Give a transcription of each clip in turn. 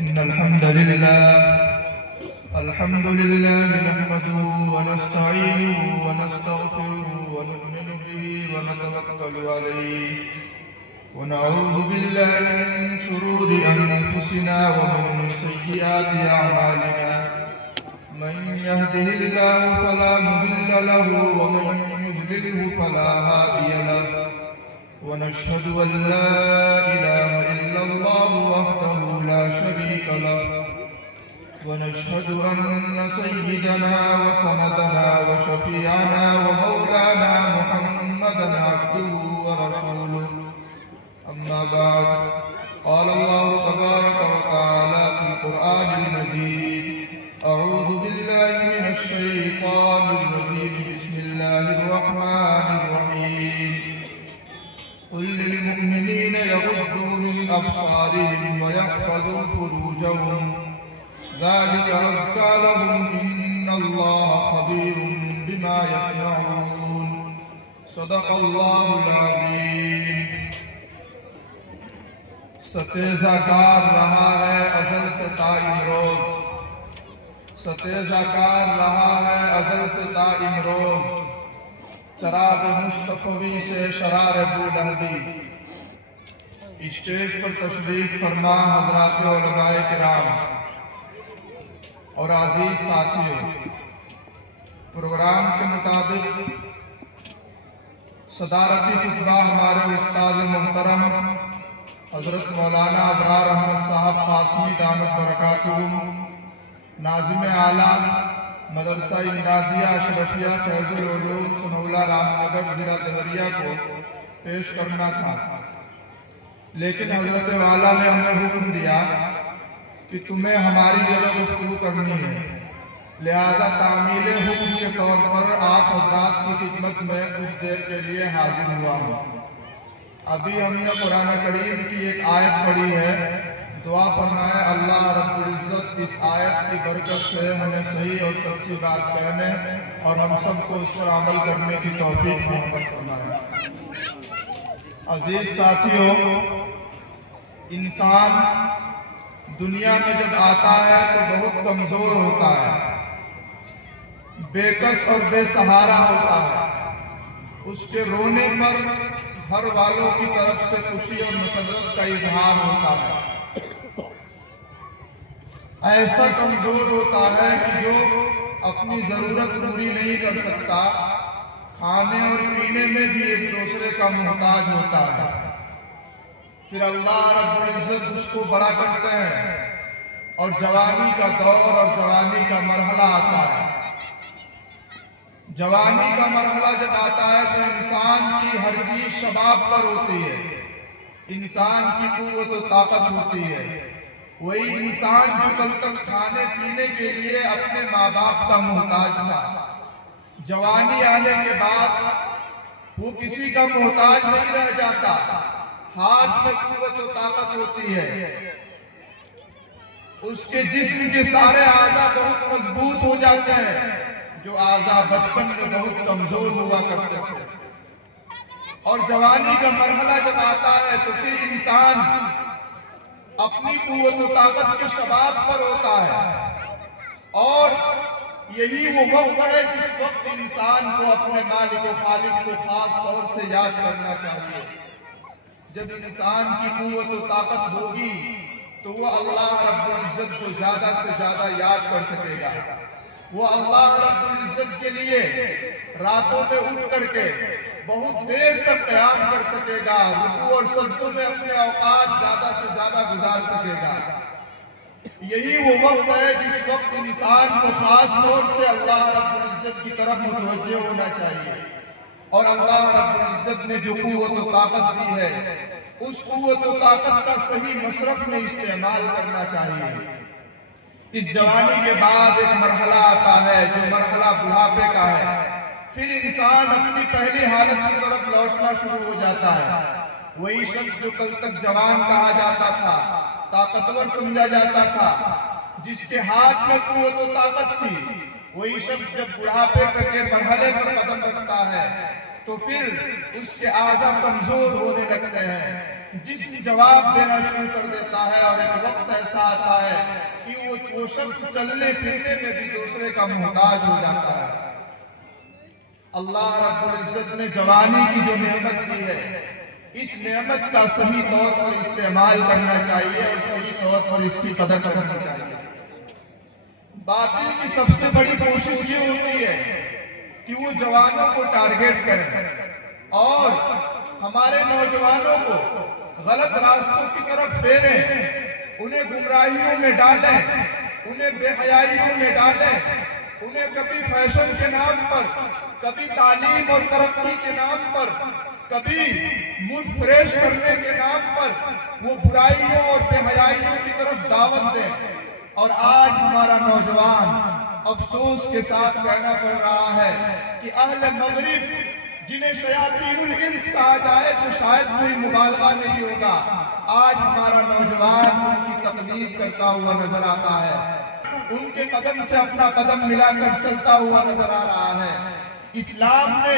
إن الحمد لله نحمده ونستعينه ونستغفره ونؤمن به ونتوكل عليه ونعوذ بالله من شرور أنفسنا ومن سيئات أعمالنا من يهده الله فلا مضل له ومن يضلله فلا هادي له ونشهد أن لا إله إلا الله وحده لا شريك له ونشهد أن سيدنا وسندنا وشفيعنا ومولانا محمدا عبده ورسوله أما بعد قال الله تبارك وتعالى في القرآن المجيد أعوذ بالله من الشيطان الرجيم بسم الله الرحمن الرحيم قل للمؤمنين يغضوا من أبصارهم ويحفظوا فروجهم ذلك أزكى لهم إن الله خبير بما يصنعون صدق الله العظيم ستیزہ کار رہا ہے ازل سے تا امروز ستیزہ کار رہا ہے ازل سے تا امروز چراغ مصطفی سے شرار بولہدی اسٹیج پر تشریف فرما حضرات علماء کرام اور عزیز ساتھیوں، پروگرام کے مطابق صدارتی خطبہ ہمارے استاد محترم حضرت مولانا ابرار احمد صاحب قاسمی دامت برکاتہم ناظم اعلیٰ مدرسہ امدادیہ اشرفیہ فیض العلوم سنولہ رام نگر ضلع دیوریا کو پیش کرنا تھا، لیکن حضرت والا نے ہمیں حکم دیا کہ تمہیں ہماری جگہ گفتگو کرنی ہے، لہذا تعمیل حکم کے طور پر آپ حضرات کی خدمت میں کچھ دیر کے لیے حاضر ہوا ہوں۔ ابھی ہم نے قرآن کریم کی ایک آیت پڑھی ہے، دعا فرمائے اللہ رب العزت اس آیت کی برکت سے ہمیں صحیح اور سچی بات کہنے اور ہم سب کو اس پر عمل کرنے کی توفیق محبت فرمائے۔ عزیز ساتھیوں، انسان دنیا میں جب آتا ہے تو بہت کمزور ہوتا ہے، بے کس اور بے سہارا ہوتا ہے۔ اس کے رونے پر گھر والوں کی طرف سے خوشی اور مسرت کا اظہار ہوتا ہے۔ ایسا کمزور ہوتا ہے کہ جو اپنی ضرورت پوری نہیں کر سکتا، کھانے اور پینے میں بھی ایک دوسرے کا محتاج ہوتا ہے۔ پھر اللہ رب العزت اس کو بڑا کرتے ہیں اور جوانی کا دور اور جوانی کا مرحلہ آتا ہے۔ جوانی کا مرحلہ جب آتا ہے تو انسان کی ہر چیز شباب پر ہوتی ہے، انسان کی قوت و طاقت ہوتی ہے۔ وہی انسان جو کل تک کھانے پینے کے لیے اپنے ماں باپ کا محتاج تھا، جوانی آنے کے بعد وہ کسی کا محتاج نہیں رہ جاتا، ہاتھ میں قوت و طاقت ہوتی ہے، اس کے جسم کے سارے اعضاء بہت مضبوط ہو جاتے ہیں، جو اعضاء بچپن میں بہت کمزور ہوا کرتے تھے۔ اور جوانی کا مرحلہ جب آتا ہے تو پھر انسان اپنی قوت و طاقت کے شباب پر ہوتا ہے، اور یہی وہ وقت ہے جس وقت انسان کو اپنے مالک و خالق کو خاص طور سے یاد کرنا چاہیے۔ جب انسان کی قوت و طاقت ہوگی تو وہ اللہ رب العزت کو زیادہ سے زیادہ یاد کر سکے گا، وہ اللہ رب العزت کے لیے راتوں میں اٹھ کر کے بہت دیر تک قیام کر سکے گا، رکوع اور سجدوں میں اپنے اوقات زیادہ سے زیادہ گزار سکے گا۔ یہی وہ وقت ہے جس وقت انسان کو خاص طور سے اللہ رب العزت کی طرف متوجہ ہونا چاہیے، اور اللہ رب العزت نے جو قوت و طاقت دی ہے اس قوت و طاقت کا صحیح مصرف میں استعمال کرنا چاہیے۔ اس جوانی کے بعد ایک مرحلہ آتا ہے جو مرحلہ بڑھاپے کا ہے، پھر انسان اپنی پہلی حالت کی طرف لوٹنا شروع ہو جاتا ہے۔ وہی شخص جو کل تک جوان کہا جاتا تھا، طاقتور سمجھا جاتا تھا، جس کے ہاتھ میں قوت و طاقت تھی، وہی شخص جب بڑھاپے کے مرحلے پر قدم رکھتا ہے تو پھر اس کے اعضاء کمزور ہونے لگتے ہیں، جسم جواب دینا شروع کر دیتا ہے، اور ایک وقت ایسا آتا ہے جو شخص چلنے پھرنے میں بھی دوسرے کا محتاج ہو جاتا ہے۔ اللہ رب العزت نے جوانی کی جو نعمت دی ہے، اس نعمت کا صحیح طور پر استعمال کرنا چاہیے اور صحیح طور پر اس کی قدر کرنی چاہیے۔ باطل کی سب سے بڑی کوشش یہ ہوتی ہے کہ وہ جوانوں کو ٹارگیٹ کریں اور ہمارے نوجوانوں کو غلط راستوں کی طرف پھیریں، انہیں گمراہیوں میں ڈالیں، انہیں بے حیائیوں میں ڈالیں، انہیں کبھی فیشن کے نام پر، کبھی تعلیم اور ترقی کے نام پر، کبھی موڈ فریش کرنے کے نام پر وہ برائیوں اور بے حیائیوں کی طرف دعوت دیں۔ اور آج ہمارا نوجوان افسوس کے ساتھ کہنا پڑ رہا ہے کہ اہل مغرب جنہیں شیاطین الانس کہا جائے تو شاید کوئی مبالغہ نہیں ہوگا، آج ہمارا نوجوان ان کی تقلید کرتا ہوا نظر آتا ہے، ان کے قدم سے اپنا قدم ملا کر چلتا ہوا نظر آ رہا ہے۔ اسلام نے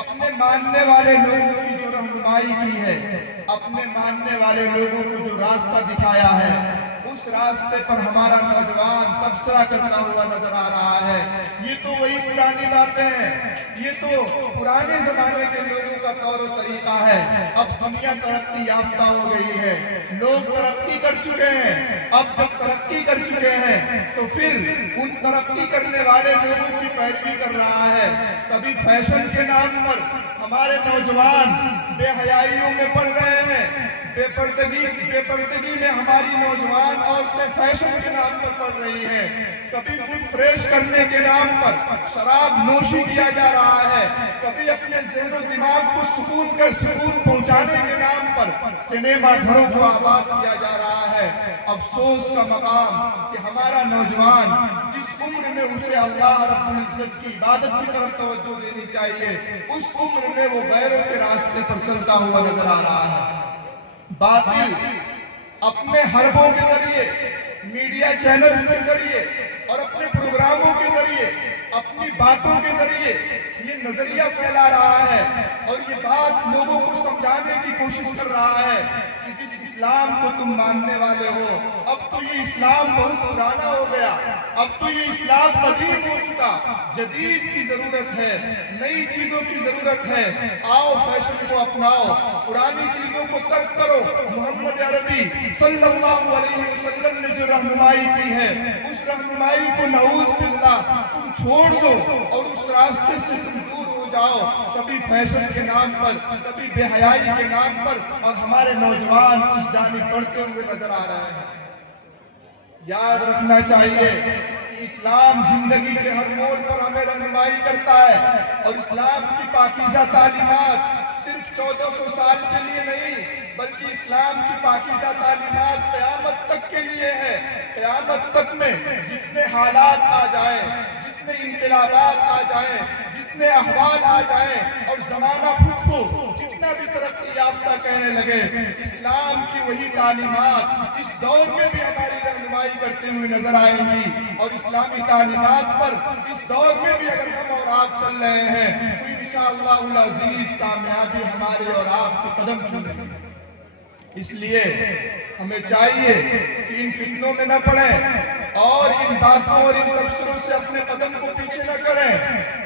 اپنے ماننے والے لوگوں کی جو رہنمائی کی ہے، اپنے ماننے والے لوگوں کو جو راستہ دکھایا ہے، اس راستے پر ہمارا نوجوان تبصرہ کرتا ہوا نظر آ رہا ہے۔ یہ تو وہی پرانی باتیں ہیں، یہ تو پرانے زمانے کے لوگوں کا طور و طریقہ ہے۔ اب دنیا ترقی یافتہ ہو گئی ہے، لوگ ترقی کر چکے ہیں۔ اب جب ترقی کر چکے ہیں تو پھر ان ترقی کرنے والے لوگوں کی پیروی کر رہا ہے۔ کبھی فیشن کے نام پر ہمارے نوجوان بے حیائیوں میں پڑ رہے ہیں، بے پردگی میں ہماری نوجوان عورتیں فیشن کے نام پر پڑ رہی ہیں، کبھی موڈ فریش کرنے کے نام پر شراب نوشی کیا جا رہا ہے، کبھی اپنے ذہن و دماغ کو سکون پہنچانے کے نام پر سنیما گھروں کو آباد کیا جا رہا ہے۔ افسوس کا مقام کہ ہمارا نوجوان جس عمر میں اسے اللہ رب العزت کی عبادت کی طرف توجہ دینی چاہیے، اس عمر میں وہ غیروں کے راستے پر چلتا ہوا نظر آ رہا ہے۔ باطل اپنے حربوں کے ذریعے، میڈیا چینلز کے ذریعے اور اپنے پروگراموں کے ذریعے، اپنی باتوں کے ذریعے یہ نظریہ پھیلا رہا ہے اور یہ بات لوگوں کو سمجھانے کی کوشش کر رہا ہے کہ جس اسلام کو تم ماننے والے ہو، اب تو یہ اسلام بہت پرانا ہو گیا، اب تو یہ اسلام قدیم ہو چکا، جدید کی ضرورت ہے، نئی چیزوں کی ضرورت ہے، آؤ فیشن کو اپناؤ، پرانی چیزوں کو ترک کرو۔ محمد عربی صلی اللہ علیہ وسلم نے جو رہنمائی کی ہے، اس رہنمائی کو نعوذ باللہ تم چھوڑ دو اور اس راستے سے تم دور ہو جاؤ، کبھی فیشن کے نام پر، کبھی بے حیائی کے نام پر، اور ہمارے نوجوان اس جانب بڑھتے ہوئے نظر آ رہے ہیں۔ یاد رکھنا چاہیے کہ اسلام زندگی کے ہر موڑ پر ہمیں رہنمائی کرتا ہے، اور اسلام کی پاکیزہ تعلیمات صرف 1400 سال کے لیے نہیں بلکہ اسلام کی پاکیزہ تعلیمات قیامت تک کے لیے ہے۔ قیامت تک میں جتنے حالات آ جائیں، جتنے انقلابات آ جائیں، جتنے احوال آ جائیں اور زمانہ خود کو جتنا بھی ترقی یافتہ کہنے لگے، اسلام کی وہی تعلیمات اس دور میں بھی ہماری رہنمائی کرتے ہوئے نظر آئیں گی، اور اسلامی تعلیمات پر اس دور میں بھی اگر ہم اور آپ چل رہے ہیں تو انشاءاللہ العزیز کامیابی ہمارے اور آپ کے قدم چومے گی۔ اس لیے ہمیں چاہیے کہ ان فتنوں میں نہ پڑیں اور ان باتوں اور ان تبصروں سے اپنے قدم کو پیچھے نہ کریں،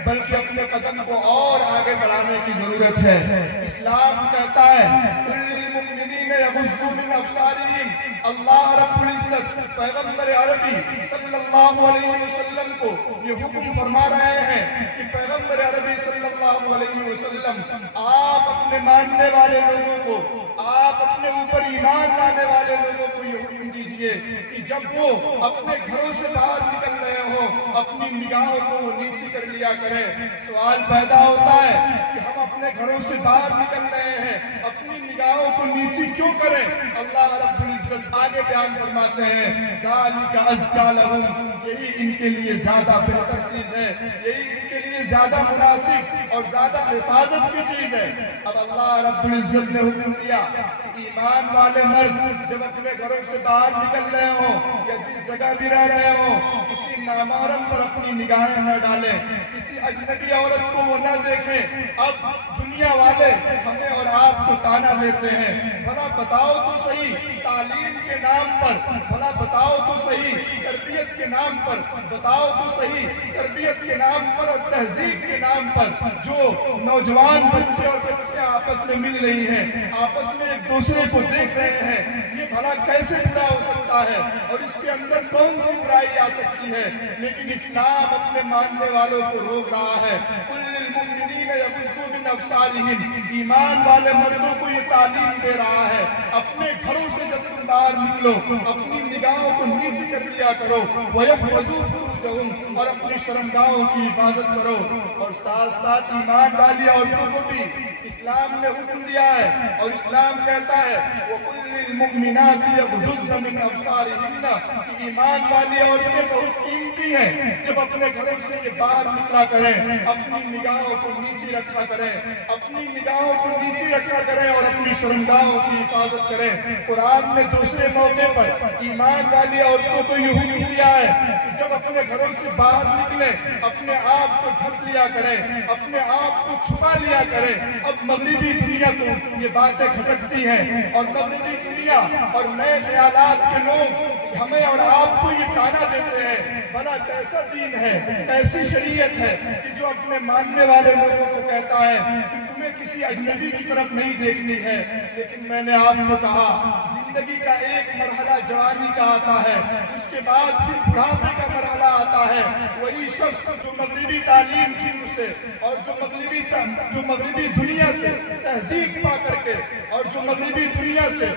بلکہ اپنے قدم کو اور آگے بڑھانے کی ضرورت ہے۔ اسلام کہتا ہے للمؤمنین یغضوا من ابصارہم، اللہ رب العزت پیغمبر عربی صلی اللہ علیہ وسلم کو یہ حکم فرما رہے ہیں کہ پیغمبر عربی صلی اللہ علیہ وسلم آپ اپنے ماننے والے لوگوں کو، آپ اپنے اوپر ایمان لانے والے لوگوں کو یہ حکم دیجئے کہ جب وہ اپنے گھروں سے باہر نکل رہے ہوں اپنی نگاہوں کو وہ نیچی کر لیا کریں۔ سوال پیدا ہوتا ہے کہ ہم اپنے گھروں سے باہر نکل رہے ہیں، اپنی نگاہوں کو نیچی کیوں کریں؟ اللہ رب العزت آگے بیان فرماتے ہیں ذَلِكَ أَزْكَىٰ لَهُمْ، یہی ان کے لیے زیادہ بہتر چیز ہے، یہی ان کے لیے زیادہ مناسب اور زیادہ حفاظت کی چیز ہے۔ اب اللہ رب العزت نے حکم دیا کہ ایمان والے مرد جب اپنے گھروں سے باہر نکل رہے ہوں یا جس جگہ بھی رہ رہے ہوں، کسی نامحرم پر اپنی نگاہیں نہ ڈالیں، کسی اجنبی عورت کو وہ نہ دیکھیں۔ اب دنیا والے ہمیں اور آپ کو تانا دیتے ہیں، بھلا بتاؤ تو صحیح تعلیم کے نام پر، بھلا بتاؤ تو صحیح تربیت تربیت کے نام پر، بتاؤ تو صحیح، تربیت کے نام پر اور تہذیب کے نام پر جو نوجوان بچے اور بچیاں آپس میں مل رہی ہیں، آپس میں ایک دوسرے کو دیکھ رہے ہیں، یہ بھلا کیسے برا ہو سکتا ہے اور اس کے اندر کون سی برائی آ سکتی ہے؟ لیکن اسلام اپنے ماننے والوں کو روک رہا ہے۔ قُلْ لِلْمُؤْمِنِينَ يَغُضُّوا مِنْ أَبْصَارِهِمْ، ایمان والے مردوں کو یہ تعلیم دے رہا ہے، اپنے گھروں سے جب تم باہر نکلو اپنی نگاہوں کو نیچے کر لیا کرو، وَيَحْفَظُوا فُرُوجَهُمْ، اور اپنی شرمگاہوں کی حفاظت کرو۔ اور ساتھ ساتھ ایمان والی عورتوں کو بھی اسلام نے حکم دیا ہے، اور اسلام کہتا ہے وَقُلْ لِلْمُؤْمِنَاتِ يَغْضُضْنَ مِنْ أَبْصَارِهِنَّ، کہ ایمان والی عورتیں بہت قیمتی ہیں، جب اپنے گھروں سے یہ باہر نکلا کریں اپنی نگاہوں کو نیچے رکھا کریں، اپنی نگاہوں کو نیچے رکھا کریں اور اپنی شرمگاہوں کی حفاظت کریں۔ قرآن نے دوسرے موقع پر ایمان والی عورتوں کو یہ حکم دیا ہے کہ جب اپنے گھروں سے باہر نکلیں اپنے آپ کو ڈھک لیا کریں، اپنے آپ کو چھپا لیا کریں۔ اب مغربی دنیا تو یہ باتیں کھٹکتی ہیں، اور مغربی دنیا اور نئے خیالات کے لوگ ہمیں اور آپ کو یہ تانا دیتے ہیں، بھلا کیسا دین ہے، کیسی شریعت ہے کہ جو اپنے ماننے والے لوگوں کو کہتا ہے کہ تمہیں کسی اجنبی کی طرف نہیں دیکھنی ہے۔ لیکن میں نے آپ کو کہا زندگی کا ایک مرحلہ جوانی کا آتا ہے، اس کے بعد پھر بڑھاپے کا مرحلہ آتا ہے۔ وہی شخص جو مغربی تعلیم کی روح سے اور جو مغربی دنیا سے تہذیب پا کر کے اور جو مغربی دنیا سے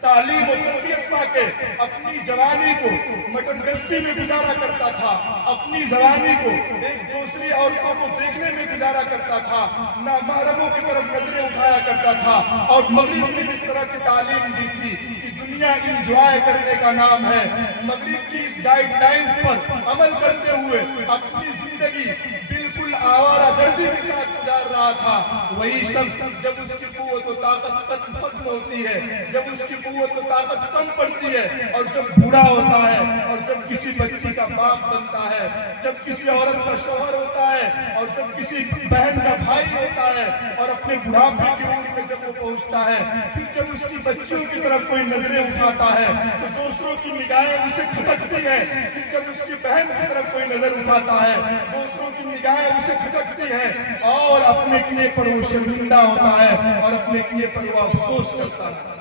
تعلیم و تربیت پا کے اپنی جوانی کو مٹن گشتی میں گزارا کرتا تھا، اپنی جوانی کو ایک دوسری عورتوں کو دیکھنے میں گزارا کرتا تھا، نامحرموں کی طرف نظریں اٹھایا کرتا تھا، اور مغرب نے جس طرح کی تعلیم دی تھی کہ دنیا انجوائے کرنے کا نام ہے، مغرب کی اس گائیڈ لائنز پر عمل کرتے ہوئے اپنی زندگی بالکل آوارہ گردی کے ساتھ گزار رہا تھا۔ وہی شخص جب اس کی قوت و طاقت ختم ہوتی ہے، جب اس کی قوت و طاقت کم پڑتی ہے، اور جب بوڑھا ہوتا ہے، اور جب کسی بچی کا باپ بنتا ہے، جب کسی عورت کا شوہر ہوتا ہے، اور جب کسی بہن کا بھائی ہوتا ہے، اور اپنے بڑھاپے کی عمر میں جب وہ پہنچتا ہے، پھر جب اس کی بچیوں کی طرف کوئی نظریں اٹھاتا ہے تو دوسروں کی نگاہیں اسے کھٹکتی ہیں، پھر جب اس کی بہن کی طرف کوئی نظر اٹھاتا ہے دوسروں کی نگاہیں اسے کھٹکتی ہیں، اور اپنے کیے پر وہ شرمندہ ہوتا ہے اور اپنے کیے پر وہ افسوس کرتا ہے۔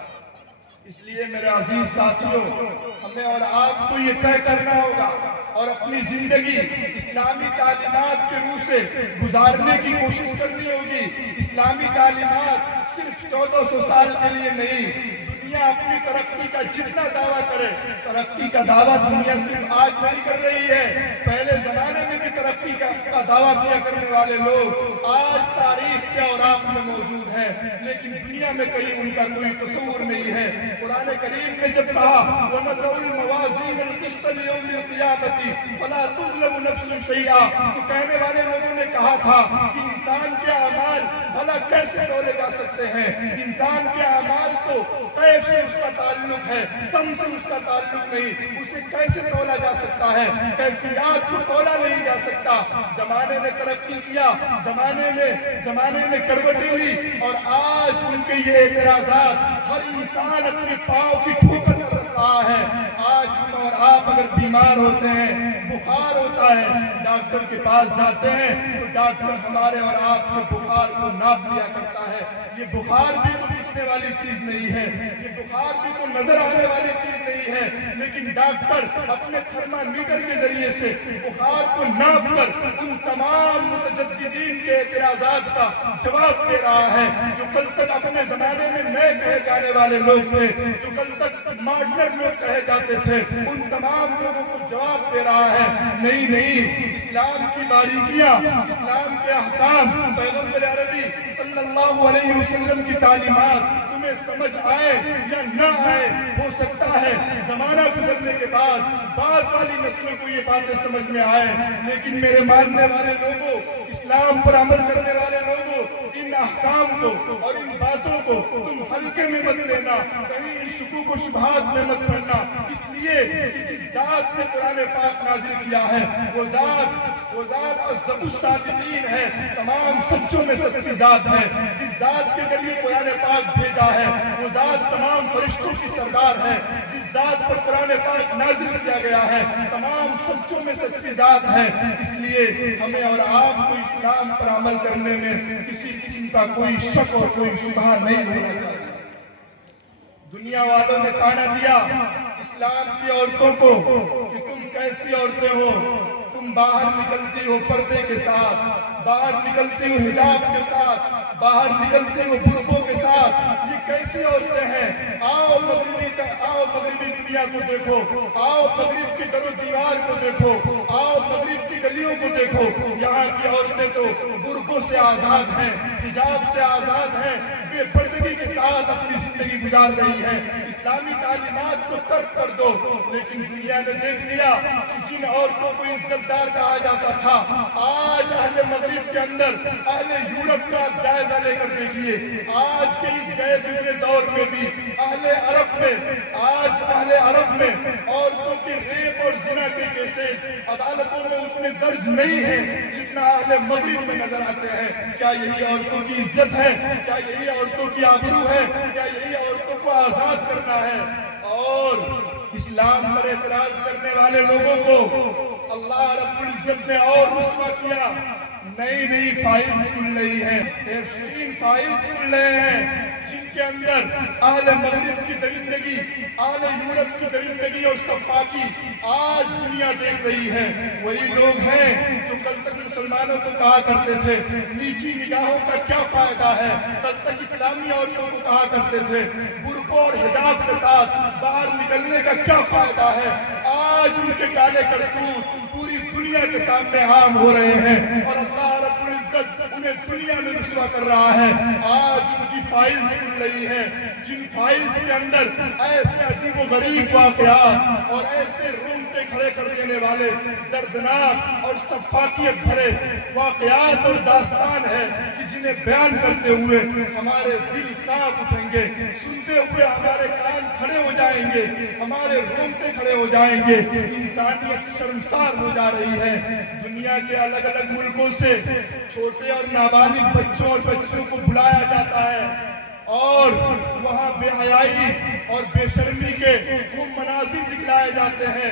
اس لیے میرے عزیز ساتھیوں، ہمیں اور آپ کو یہ طے کرنا ہوگا اور اپنی زندگی اسلامی تعلیمات کے روح سے گزارنے کی کوشش کرنی ہوگی۔ اسلامی تعلیمات صرف 1400 سال کے لیے نہیں، دنیا اپنی ترقی کا جتنا دعویٰ کرے، ترقی کا دعویٰ دنیا صرف آج نہیں کر رہی ہے، پہلے زمانے میں بھی ترقی کا دعویٰ کیا کرنے والے لوگ آج تاریخ کے اوراق میں موجود ہیں، لیکن دنیا میں کہیں ان کا کوئی تصور نہیں ہے۔ قرآن کریم نے جب کہا وَنَضَعُ الْمَوَازِينَ الْقِسْطَ لِيَوْمِ الْقِيَامَةِ فَلَا تُظْلَمُ نَفْسٌ شَيْئًا، تو کہنے والے لوگوں نے کہا تھا کہ انسان کے اعمال بھلا کیسے تولے جا سکتے ہیں؟ انسان کے اعمال تو کیف سے اس کا تعلق ہے، کم سے اس کا تعلق نہیں، اسے کیسے تولا جا سکتا ہے؟ کیفیات کو تولا نہیں جا سکتا۔ زمانے نے ترقی کیا، زمانے نے کروٹیں لی، اور آج ان کے یہ اعتراضات ہر انسان اپنے پاؤں کی ٹھوکر پر رکھ رہا ہے۔ آج ہم اور آپ اگر بیمار ہوتے ہیں، بخار ہوتا ہے، ڈاکٹر کے پاس جاتے ہیں تو ڈاکٹر ہمارے اور آپ کے بخار کو ناپ لیا کرتا ہے۔ یہ بخار بھی تو دکھنے والی چیز نہیں ہے، یہ بخار بھی تو نظر آنے والی چیز نہیں ہے، لیکن ڈاکٹر اپنے تھرمامیٹر کے ذریعے سے بخار کو ناپ کر ان تمام متجددین کے اعتراضات کا جواب دے رہا ہے، جو کل تک اپنے زمانے میں نئے کہے جانے والے لوگ تھے، جو کل تک ماڈرن لوگ کہے جاتے تھے، ان تمام لوگوں کو جواب دے رہا ہے نہیں، اسلام کی باریکیاں، اسلام کے احکام، پیغمبر عربی صلی اللہ علیہ وسلم کی تعلیمات تمہیں سمجھ آئے یا نہ آئے، ہو سکتا ہے زمانہ گزرنے کے بعد والی نسلوں کو یہ باتیں سمجھ میں آئے، لیکن میرے ماننے والے لوگوں، اسلام پر عمل کرنے والے لوگوں، ان احکام کو اور ان باتوں کو تم ہلکے میں مت لینا، کہیں ان شکوک و شبہات میں مت پڑنا، اس لیے کہ جس ذات نے قرآن پاک نازل کیا ہے وہ ذات اصدق الصادقین ہے، تمام سچوں میں سچی ذات ہے۔ جس ذات کے ذریعے قرآن پاک بھیجا ہے وہ ذات تمام فرشتوں کی سردار ہے، جس ذات پر قرآن پاک نازل کیا گیا ہے تمام سچوں میں سچی ذات ہے، اس لیے ہمیں اور آپ کو اسلام پر عمل کرنے میں کسی قسم کا کوئی شک اور کوئی شبہ نہیں ہونا چاہیے۔ دنیا والوں نے طعنہ دیا اسلام کی عورتوں کو کہ تم کیسی عورتیں ہو، تم باہر نکلتی ہو پردے کے ساتھ، باہر نکلتی ہو حجاب کے ساتھ، باہر نکلتی ہو برقعوں کے ساتھ، یہ کیسی عورتیں ہیں؟ آؤ مغربی دنیا کو دیکھو، آؤ مغرب کی در و دیوار کو دیکھو، آؤ مغرب کی گلیوں کو دیکھو، یہاں کی عورتیں تو برقعوں سے آزاد ہیں، حجاب سے آزاد ہیں، بے پردگی کے ساتھ اپنی زندگی گزار رہی ہے۔ اسلامی تعلیمات کو ترک کر دو، لیکن دنیا نے دیکھ لیا کہ جن عورتوں کو عزت دار کہا جاتا تھا، آج اہل مغرب کے اندر اہل یورپ کا جائزہ لے کر دیکھیے، آج کے اس گئے گزرے دور میں بھی اہل عرب میں عورتوں کے ریپ اور زنا کے کیسز عدالتوں میں اتنے درج نہیں ہیں جتنا اہل مغرب میں نظر آتے ہیں۔ کیا یہی عورتوں کی عزت ہے؟ کیا یہی عورتوں کی آبرو ہے؟ کیا یہی عورتوں کو آزاد کرنا ہے؟ اور اسلام پر اعتراض کرنے والے لوگوں کو اللہ رب العزت نے اور رسوا کیا، نئی فائلز کھل رہی ہیں، ایفسٹین فائلز کھل رہے ہیں، جن کے اندر اہل مغرب کی درندگی، اہل یورپ کی درندگی اور صفاقی آج دنیا دیکھ رہی ہے۔ وہی لوگ ہیں جو کل تک مسلمانوں کو کہا کرتے تھے نیچی نگاہوں کا کیا فائدہ ہے، کل تک اسلامی عورتوں کو کہا کرتے تھے برقع اور حجاب کے ساتھ باہر نکلنے کا کیا فائدہ ہے، آج ان کے کالے کرتوت پوری دنیا کے سامنے عام ہو رہے ہیں اور اللہ رب العزت انہیں دنیا میں رسوا کر رہا ہے۔ آج ان کی فائلز کھل رہی ہیں، جن فائلز کے اندر ایسے عجیب و غریب واقعات اور ایسے رونگٹے کھڑے کر دینے والے دردناک اور صفاقیت بھرے واقعات اور داستان ہے کہ جنہیں بیان کرتے ہوئے ہمارے دل کانپ اٹھیں گے، سنتے ہوئے ہمارے کان کھڑے ہو جائیں گے، ہمارے رونگٹے کھڑے ہو جائیں گے۔ انسانیت شرمسار ہو جا رہی ہے۔ دنیا کے الگ الگ ملکوں سے چھوٹے اور نابالغ بچوں اور بچیوں کو بلایا جاتا ہے اور وہاں بے حیائی اور بے شرمی کے وہ مناظر دکھلائے جاتے ہیں۔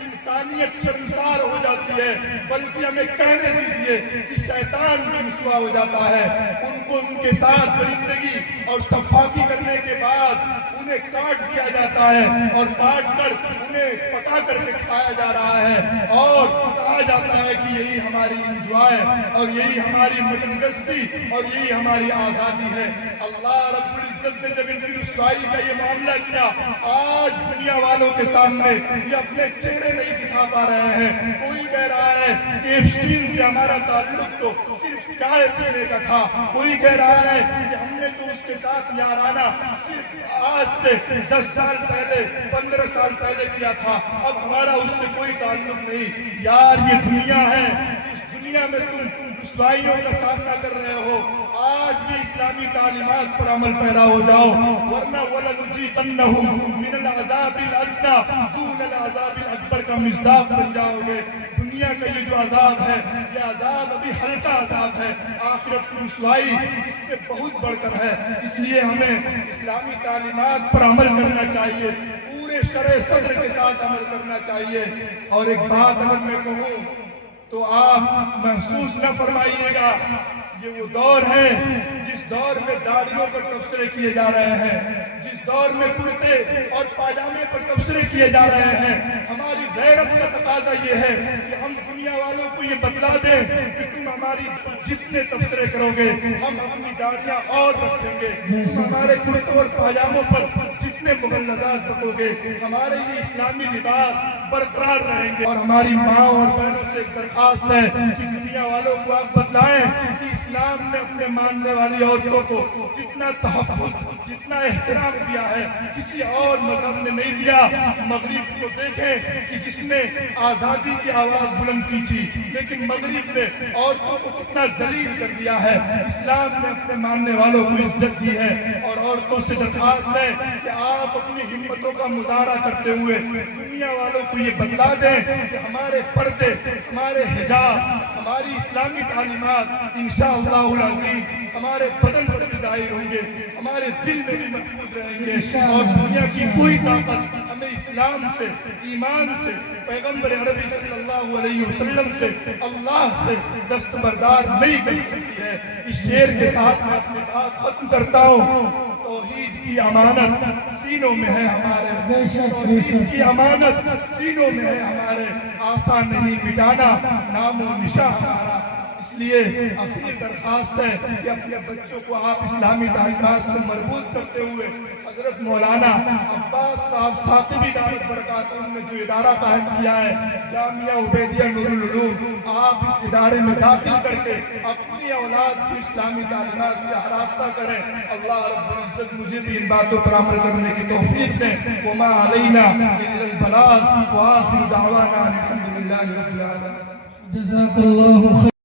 انسانیت شرمسار ہو جاتی ہے، بلکہ ہمیں کہنے دیجئے کہ شیطان بھی رسوا ہو جاتا ہے۔ ان کو ان کے ساتھ درندگی اور صفاقی کرنے کے بعد انہیں کاٹ دیا جاتا ہے اور کاٹ کر انہیں پکا کر کے کھایا جا رہا ہے اور کہا جاتا ہے کہ یہی ہماری انجوائے اور یہی ہماری متنگستی اور یہی ہماری آزادی ہے۔ اللہ رب العزت نے جب ان کی رسوائی کا یہ معاملہ کیا، آج دنیا والوں کے سامنے یہ اپنے چہرے نہیں دکھا پا رہے ہیں۔ کوئی کہہ رہا ہے کہ ایفسٹین سے ہمارا تعلق تو صرف چائے پینے کا تھا، کوئی کہہ رہا ہے کہ ہم نے تو اس کے ساتھ یارانہ صرف آج سے 10 سال پہلے 15 سال پہلے کیا تھا، اب ہمارا اس سے کوئی تعلق نہیں۔ یار یہ دنیا ہے، اس دنیا میں تم رسوائیوں کا سامنا کر رہے ہو، آج بھی اسلامی تعلیمات پر عمل پیرا ہو جاؤ، ورنہ وَلَنُجِيتَنَّهُمْ مِنَ الْعَذَابِ الْأَدْنَى دُونَ الْعَذَابِ الْأَكْبَرِ کا مصداق بن جاؤ گے۔ دنیا کا یہ جو عذاب ہے، یہ عذاب ابھی ہلکا عذاب ہے، آخرت کی رسوائی اس سے بہت بڑھ کر ہے۔ اس لیے ہمیں اسلامی تعلیمات پر عمل کرنا چاہیے، پورے شرع صدر کے ساتھ عمل کرنا چاہیے۔ اور ایک بات اگر میں کہوں تو آپ محسوس نہ فرمائیے گا، یہ وہ دور ہے جس دور میں داڑھیوں پر تبصرے کیے جا رہے ہیں، جس دور میں کرتے اور پاجامے پر تبصرے کیے جا رہے ہیں۔ ہماری غیرت کا تقاضا یہ ہے کہ ہم دنیا والوں کو یہ بتلا دیں کہ تم ہماری جتنے تبصرے کرو گے ہم اپنی داڑھیاں اور رکھیں گے، تم ہمارے کرتوں اور پاجاموں پر جتنے مغلظات پکو گے ہمارے یہ اسلامی لباس برقرار رہیں گے۔ اور ہماری ماں اور بہنوں سے ایک درخواست ہے کہ دنیا والوں کو آپ بتلائیں کہ اسلام نے اپنے ماننے والی عورتوں کو جتنا تحفظ، جتنا احترام دیا ہے کسی اور مذہب نے نہیں دیا۔ مغرب کو دیکھیں کہ جس نے آزادی کی آواز بلند کی تھی، لیکن مغرب نے عورتوں کو کتنا ذلیل کر دیا ہے۔ اسلام نے اپنے ماننے والوں کو عزت دی ہے اور عورتوں سے درخواست ہے کہ آپ اپنی ہمتوں کا مظاہرہ کرتے ہوئے دنیا والوں کو یہ بتلا دیں کہ ہمارے پردے، ہمارے حجاب، ہماری اسلامی تعلیمات انشاءاللہ العزیز ہمارے بدن پر بھی ظاہر ہوں گے، ہمارے دل میں بھی محفوظ رہیں گے، اور دنیا کی کوئی طاقت ہمیں اسلام سے، ایمان سے، پیغمبر عربی صلی اللہ علیہ وسلم سے، اللہ سے دستبردار نہیں کر سکتی ہے۔ اس شعر کے ساتھ میں اپنی بات ختم کرتا ہوں۔ توحید کی امانت سینوں میں ہے ہمارے، توحید کی امانت سینوں میں ہے ہمارے، آسان نہیں مٹانا نام و نشاں ہمارا۔ اس لیے آخر درخواست ہے کہ اپنے بچوں کو آپ اسلامی تعلیمات سے مربوط کرتے ہوئے حضرت مولانا عباس صاحب ثاقبی دامت برکاتہم نے جو ادارہ قائم کیا ہے جامعہ عبیدیہ نور العلوم، آپ اس ادارے میں داخل کر کے اپنی اولاد کو اسلامی تعلیمات سے آراستہ کریں۔ اللہ رب العزت مجھے بھی ان باتوں پر عمل کرنے کی توفیق دیں۔ وما علینا الا البلاغ وآخر دعوانا الحمدللہ رب العالمین۔ جزاک اللہ خیر۔